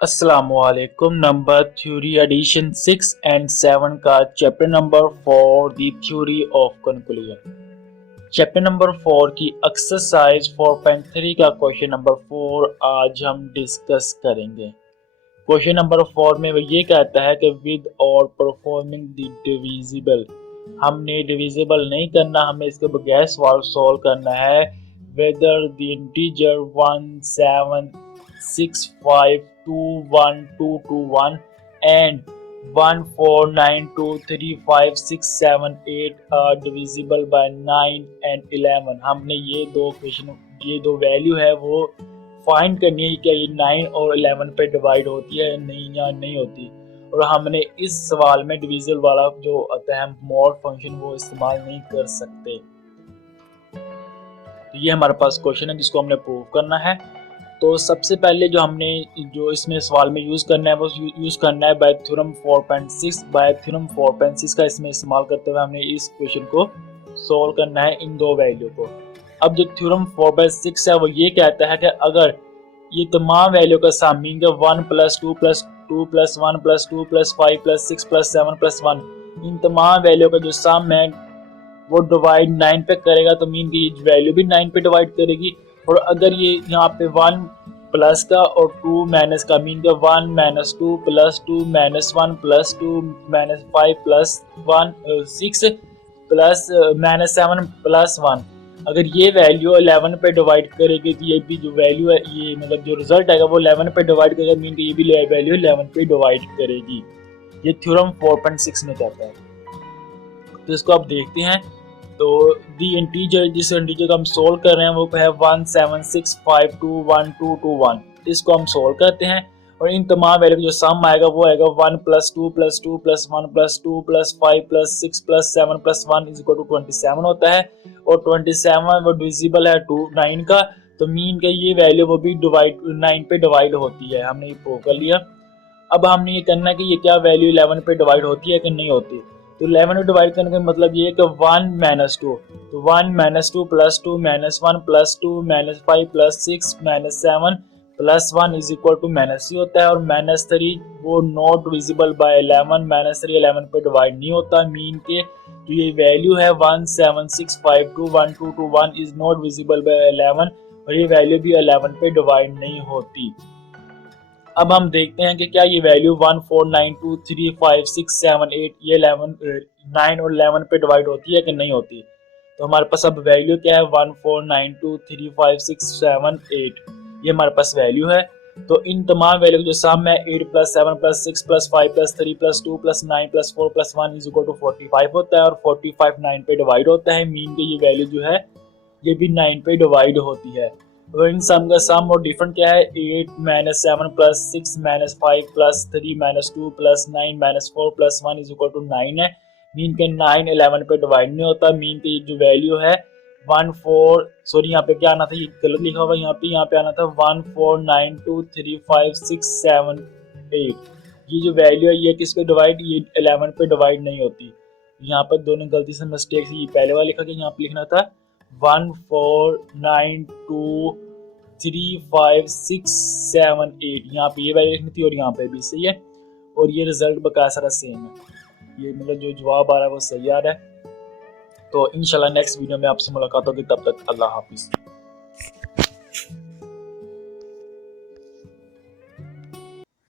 अस्सलामुअलैकुम। Number theory addition 6 and 7 का chapter number 4 the theory of conclusion. Chapter number 4 की exercise 4.3 का question number 4 आज हम डिस्कस करेंगे। क्वेश्चन नंबर 4 में वो ये कहता है कि विद और परफॉर्मिंग द डिविजिबल, हमने डिविजिबल नहीं करना, हमें इसके बगैर सवाल सॉल्व करना है। Whether the integer 176521221 and 149235678 are divisible by 9 and 11। हमने ये दो वैल्यू है वो फाइंड करनी है, क्या ये 9 और 11 पे डिवाइड होती है नहीं या नहीं होती। और हमने इस सवाल में डिविजल वाला जो आता है मॉड फंक्शन वो इस्तेमाल नहीं कर सकते। तो ये हमारे पास क्वेश्चन है जिसको हमने प्रूव करना है। तो सबसे पहले जो इसमें सवाल में यूज करना है वो यूज करना है बाय थ्योरम 4.6। बाय थ्योरम 4.6 का इसमें इस्तेमाल करते हुए हमने इस क्वेश्चन को सोल्व करना है इन दो वैल्यू को। अब जो थ्योरम 4/6 है वो ये कहता है कि अगर ये तमाम वैल्यू का सम मीन 1 + 2 + 2 + 1 + 2 + 5 + 6 + 7 + 1, इन तमाम वैल्यू का जो सम है वो डिवाइड 9 पे करेगा, तो मीन की ये वैल्यू भी 9 पे डिवाइड करेगी। और अगर ये यहाँ पे 1 प्लस का और 2 माइनस का मीन का 1 - 2 + 2 - 1 + 2 - 5 + 1 6 प्लस -7 + 1, अगर ये वैल्यू 11 पे डिवाइड करेगी तो ये भी जो वैल्यू है ये मतलब जो रिजल्ट आएगा वो 11 पे डिवाइड करेगा, मीन कि ये भी वैल्यू 11 पे डिवाइड करेगी। ये थ्योरम 4.6 में कहता है। तो इसको आप देखते हैं। तो दी इंटीजर, जिस इंटीजर को हम सोल्व कर रहे हैं वो है 176521221। इसको हम सोल्व करते हैं और इन तमाम वैल्यू जो सम आएगा वो आएगा 1 + 2 + 2 + 1 + 2 + 5 + 6 + 7 + 1 = 27 होता है। और 27 वो डिविजिबल है 9 का, तो मीन का ये वैल्यू वो भी 9 पे डिवाइड होती है। हमने ये प्रूव कर लिया। अब हमने ये करना है कि ये क्या वैल्यू 11 पे डिवाइड होती है कि नहीं होती। तो 11 में डिवाइड करने का मतलब ये है कि 1 - 2, तो 1 - 2 + 2 - 1 + 2 - 5 + 6 - 7 + 1 = -3 होता है। और -3 वो नॉट डिविजिबल बाय 11, -3 11 पे डिवाइड नहीं होता, मीन के तो ये वैल्यू है 176521221 इज नॉट विजिबल बाय 11 और ये वैल्यू भी 11 पे डिवाइड नहीं होती। अब हम देखते हैं कि क्या ये वैल्यू 149235678 ये 9 और 11 पे डिवाइड होती है कि नहीं होती। तो हमारे पास अब वैल्यू क्या है 149235678, ये हमारे पास वैल्यू है। तो इन तमाम वैल्यू जो सम है 8 + 7 + 6 + 5 + 3 + 2 + 9 + 4 + 1 = 45 होता है। और 45 9 पे डिवाइड होता है, मीन के ये वैल्यू जो है ये भी 9 पे डिवाइड होती है। और इन सम का सम और डिफरेंट क्या है 8 - 7 + 6 - 5 + 3 - 2 + 9 - 4 + 1 = 9 है। मीन के 9 11 पे डिवाइड नहीं होता, मीन के जो वैल्यू है 14 सॉरी यहाँ पे क्या आना था, ये गलत लिखा हुआ, यहाँ पे आना था 149235678। ये जो वैल्यू है ये किस पे डिवाइड, ये 11 पे डिवाइड नहीं होती। यहाँ पर दोनों गलती से मिस्टेक से ये पहले वाला लिखा गया, यहाँ पे लिखना था 149235678, यहाँ पे ये वैल्यू लिखनी थी और यहाँ पे भी सही है। और ये रिजल्ट बकाया सारा सेम है, ये मतलब जो जवाब आ रहा है वो सही आ रहा है। तो इंशाल्लाह नेक्स्ट वीडियो में आपसे मुलाकात होगी, तब तक अल्लाह हाफिज़।